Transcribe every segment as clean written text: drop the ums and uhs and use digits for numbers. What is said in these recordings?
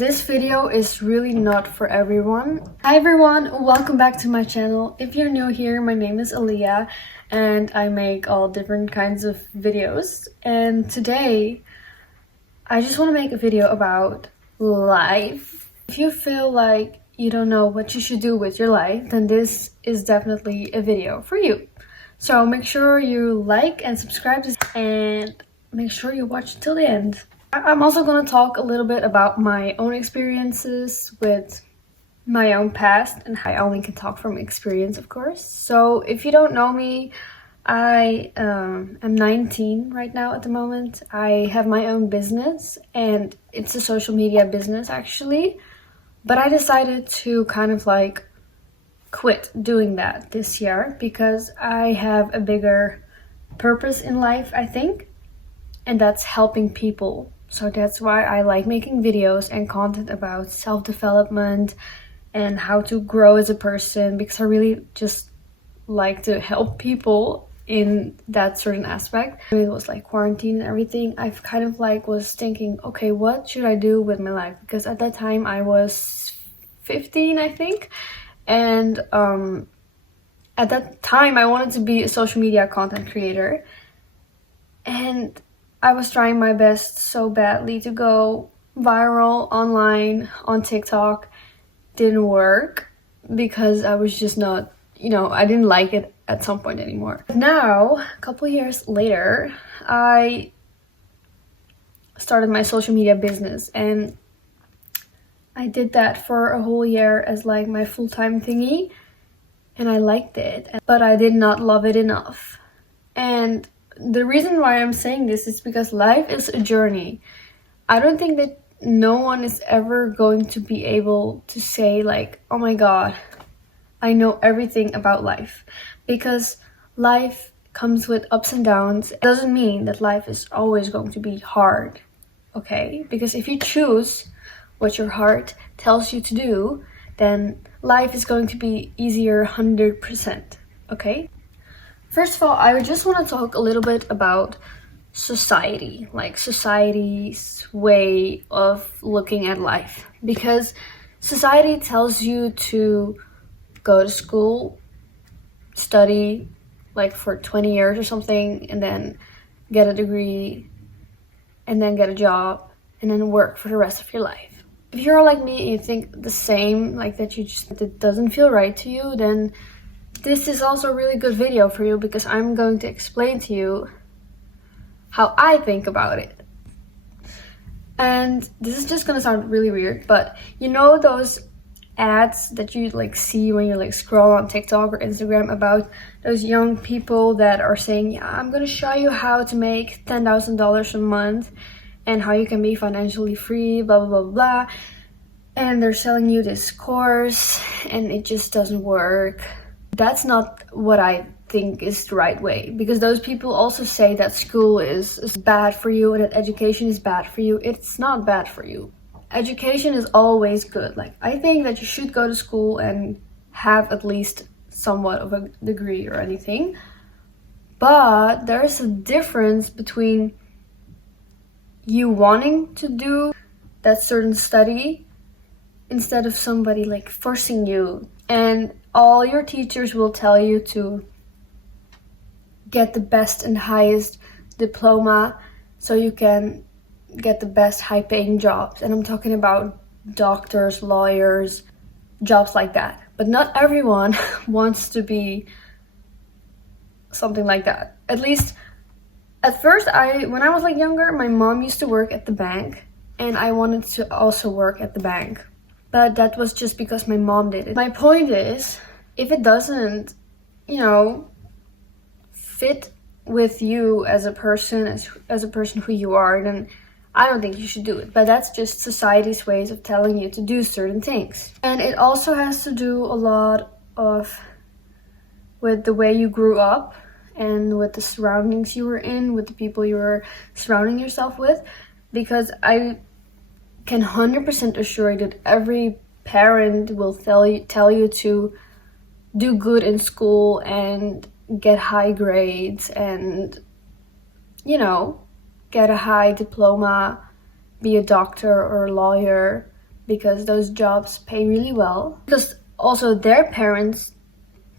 This video is really not for everyone. Hi everyone, welcome back to my channel. If you're new here, my name is Aaliyah and I make all different kinds of videos. And today, I just want to make a video about life. If you feel like you don't know what you should do with your life, then this is definitely a video for you. So make sure you like and subscribe and make sure you watch till the end. I'm also going to talk a little bit about my own experiences with my own past, and I only can talk from experience, of course. So if you don't know me, I am 19 right now at the moment. I have my own business and it's a social media business actually, but I decided to kind of like quit doing that this year because I have a bigger purpose in life, I think, and that's helping people. So that's why I like making videos and content about self-development and how to grow as a person, because I really just like to help people in that certain aspect. When it was like quarantine and everything, I've kind of like was thinking, okay, what should I do with my life? Because at that time I was 15, I think. And at that time I wanted to be a social media content creator. And I was trying my best so badly to go viral online on TikTok. Didn't work because I was just not, I didn't like it at some point anymore. Now, a couple years later, I started my social media business and I did that for a whole year as like my full-time thingy, and I liked it, but I did not love it enough. And the reason why I'm saying this is because life is a journey. I don't think that no one is ever going to be able to say like, oh my god, I know everything about life, because life comes with ups and downs. It doesn't mean that life is always going to be hard, okay? Because if you choose what your heart tells you to do, then life is going to be easier 100%, okay? First of all, I just want to talk a little bit about society, like society's way of looking at life. Because society tells you to go to school, study like for 20 years or something, and then get a degree, and then get a job, and then work for the rest of your life. If you're like me and you think the same, like that it doesn't feel right to you, then this is also a really good video for you, because I'm going to explain to you how I think about it. And this is just gonna sound really weird, but you know those ads that you like see when you like scroll on TikTok or Instagram about those young people that are saying, yeah, I'm gonna show you how to make $10,000 a month and how you can be financially free, blah, blah, blah, blah. And they're selling you this course and it just doesn't work. That's not what I think is the right way, because those people also say that school is bad for you and that education is bad for you. It's not bad for you. Education is always good. Like, I think that you should go to school and have at least somewhat of a degree or anything. But there's a difference between you wanting to do that certain study instead of somebody like forcing you. And all your teachers will tell you to get the best and highest diploma so you can get the best high paying jobs. And I'm talking about doctors, lawyers, jobs like that. But not everyone wants to be something like that. At least at first, when I was like younger, my mom used to work at the bank and I wanted to also work at the bank. But that was just because my mom did it. My point is, if it doesn't, fit with you as a person, as a person who you are, then I don't think you should do it. But that's just society's ways of telling you to do certain things. And it also has to do a lot with the way you grew up and with the surroundings you were in, with the people you were surrounding yourself with. Because I can 100% assure you that every parent will tell you to do good in school and get high grades and, get a high diploma, be a doctor or a lawyer, because those jobs pay really well. Because also their parents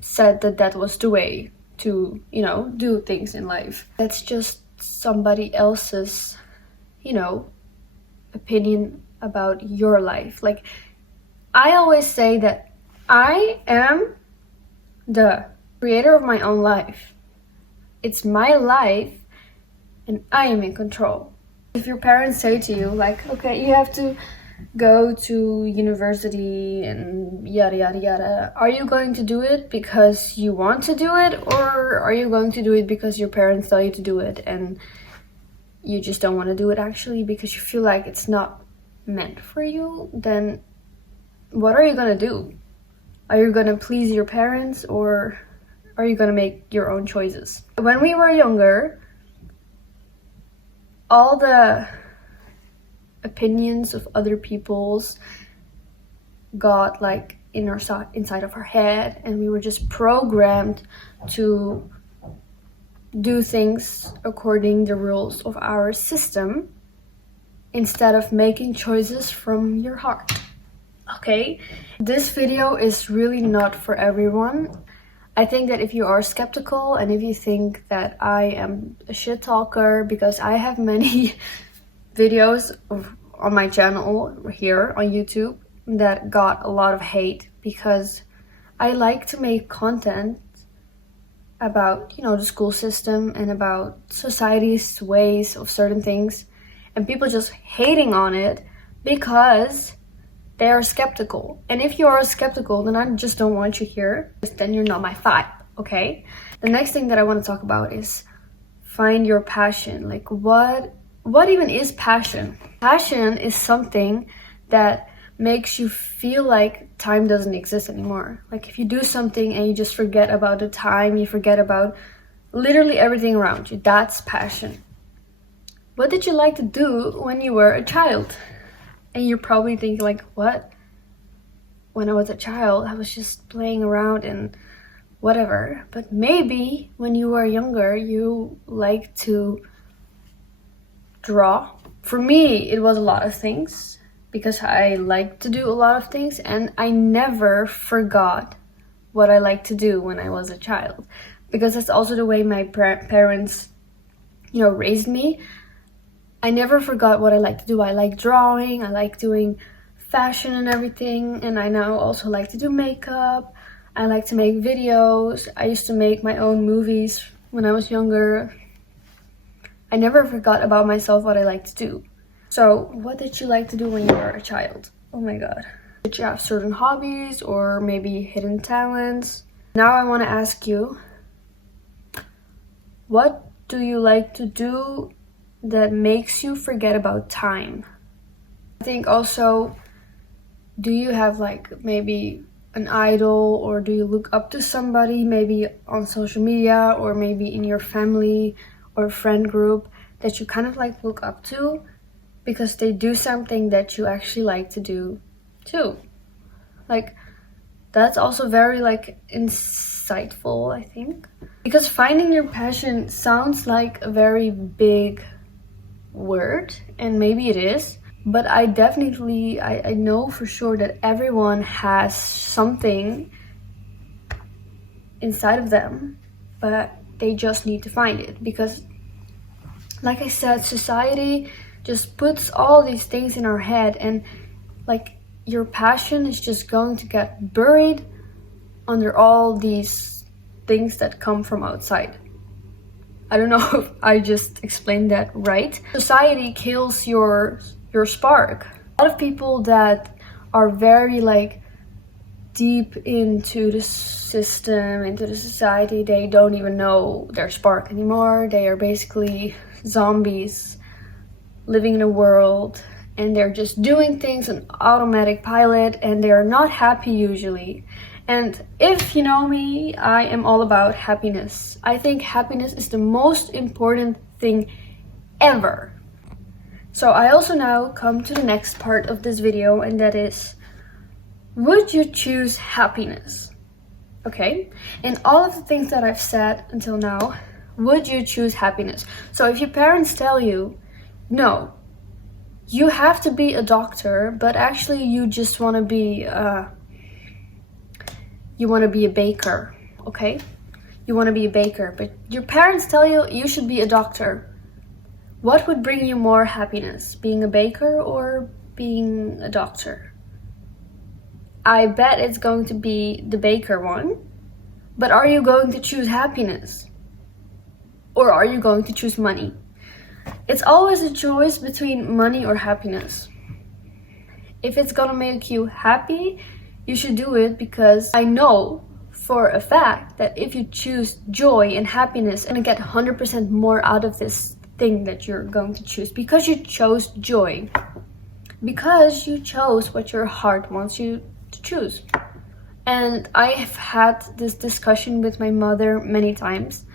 said that that was the way to, you know, do things in life. That's just somebody else's, you know, opinion about your life. Like, I always say that I am the creator of my own life. It's my life and I am in control. If your parents say to you like, okay, you have to go to university and yada yada yada, are you going to do it because you want to do it, or are you going to do it because your parents tell you to do it and you just don't want to do it actually because you feel like it's not meant for you? Then what are you gonna do? Are you gonna please your parents, or are you gonna make your own choices? When we were younger, all the opinions of other people's got like inside of our head, and we were just programmed to do things according the rules of our system instead of making choices from your heart. Okay, this video is really not for everyone. I think that if you are skeptical and if you think that I am a shit talker, because I have many videos on my channel here on YouTube that got a lot of hate because I like to make content about, you know, the school system and about society's ways of certain things, and people just hating on it because they are skeptical. And if you are skeptical, then I just don't want you here. Then you're not my vibe, okay? The next thing that I want to talk about is find your passion. Like, what even is passion? Passion is something that makes you feel like time doesn't exist anymore. Like, if you do something and you just forget about the time, you forget about literally everything around you, that's passion. What did you like to do when you were a child? And you're probably thinking like, what? When I was a child, I was just playing around and whatever. But maybe when you were younger, you like to draw. For me, it was a lot of things because I like to do a lot of things, and I never forgot what I liked to do when I was a child, because that's also the way my parents, you know, raised me. I never forgot what I like to do. I like drawing, I like doing fashion and everything, and I now also like to do makeup. I like to make videos. I used to make my own movies when I was younger. I never forgot about myself what I like to do. So, what did you like to do when you were a child? Oh my god. Did you have certain hobbies or maybe hidden talents? Now I want to ask you, what do you like to do that makes you forget about time? I think also, do you have like maybe an idol, or do you look up to somebody maybe on social media or maybe in your family or friend group that you kind of like look up to because they do something that you actually like to do too? Like, that's also very like insightful, I think, because finding your passion sounds like a very big word, and maybe it is, but I definitely I know for sure that everyone has something inside of them, but they just need to find it. Because like I said, society just puts all these things in our head, and like, your passion is just going to get buried under all these things that come from outside. I don't know if I just explained that right. Society kills your spark. A lot of people that are very like deep into the system, into the society, they don't even know their spark anymore. They are basically zombies living in a world, and they're just doing things on automatic pilot, and they're not happy usually. And if you know me, I am all about happiness. I think happiness is the most important thing ever. So I also now come to the next part of this video, and that is, would you choose happiness? Okay, in all of the things that I've said until now, would you choose happiness? So if your parents tell you, no, you have to be a doctor, but actually you just want to be a baker, okay? You want to be a baker, but your parents tell you you should be a doctor. What would bring you more happiness, being a baker or being a doctor? I bet it's going to be the baker one, but are you going to choose happiness? Or are you going to choose money? It's always a choice between money or happiness. If it's gonna make you happy, you should do it, because I know for a fact that if you choose joy and happiness, and get 100% more out of this thing that you're going to choose, because you chose joy, because you chose what your heart wants you to choose. And I have had this discussion with my mother many times,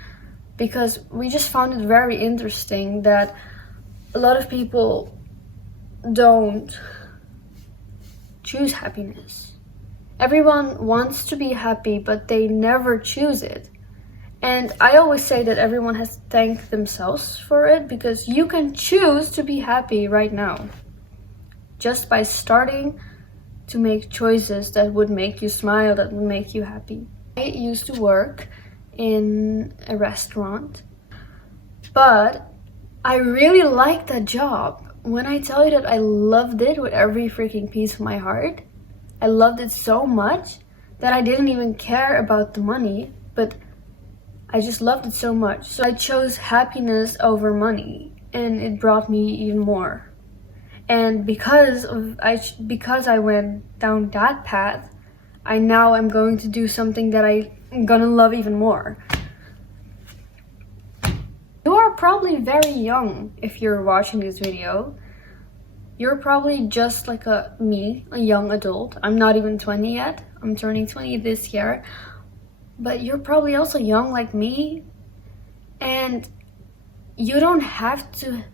because we just found it very interesting that a lot of people don't choose happiness. Everyone wants to be happy, but they never choose it. And I always say that everyone has to thank themselves for it, because you can choose to be happy right now, just by starting to make choices that would make you smile, that would make you happy. I used to work in a restaurant, but I really liked that job. When I tell you that I loved it with every freaking piece of my heart, I loved it so much that I didn't even care about the money, but I just loved it so much. So I chose happiness over money, and it brought me even more. And because I went down that path, I now am going to do something that I'm gonna love even more. You are probably very young if you're watching this video. You're probably just like a young adult. I'm not even 20 yet. I'm turning 20 this year. But you're probably also young like me. And you don't have to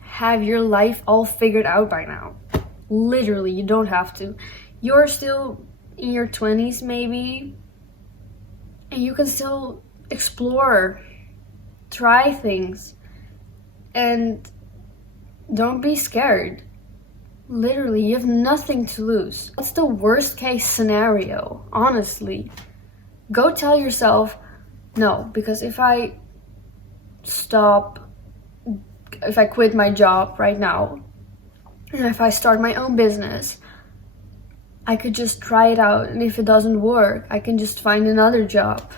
have your life all figured out by now. Literally, you don't have to. You're still in your 20s maybe. And you can still explore, try things, and don't be scared. Literally, you have nothing to lose. What's the worst case scenario? Honestly, go tell yourself no, because if I quit my job right now, and if I start my own business, I could just try it out, and if it doesn't work, I can just find another job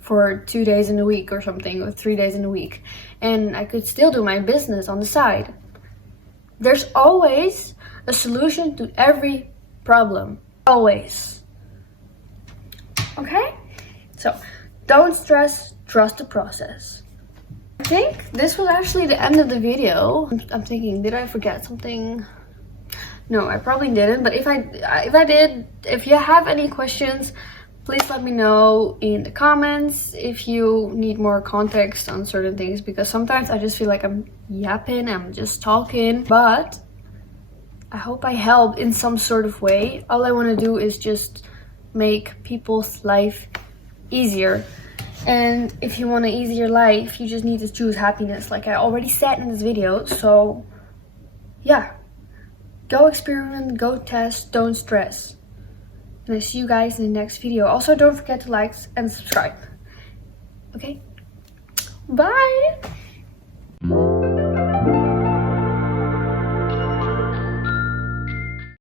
for 2 days in a week or something, or 3 days in a week, and I could still do my business on the side. There's always a solution to every problem. Always. Okay? So, don't stress, trust the process. I think this was actually the end of the video. I'm thinking, did I forget something? No, I probably didn't, but if I did, if you have any questions, please let me know in the comments if you need more context on certain things, because sometimes I just feel like I'm yapping, I'm just talking, but I hope I help in some sort of way. All I want to do is just make people's life easier. And if you want an easier life, you just need to choose happiness, like I already said in this video. So yeah, go experiment, go test, don't stress. And I see you guys in the next video. Also, don't forget to like and subscribe. Okay? Bye!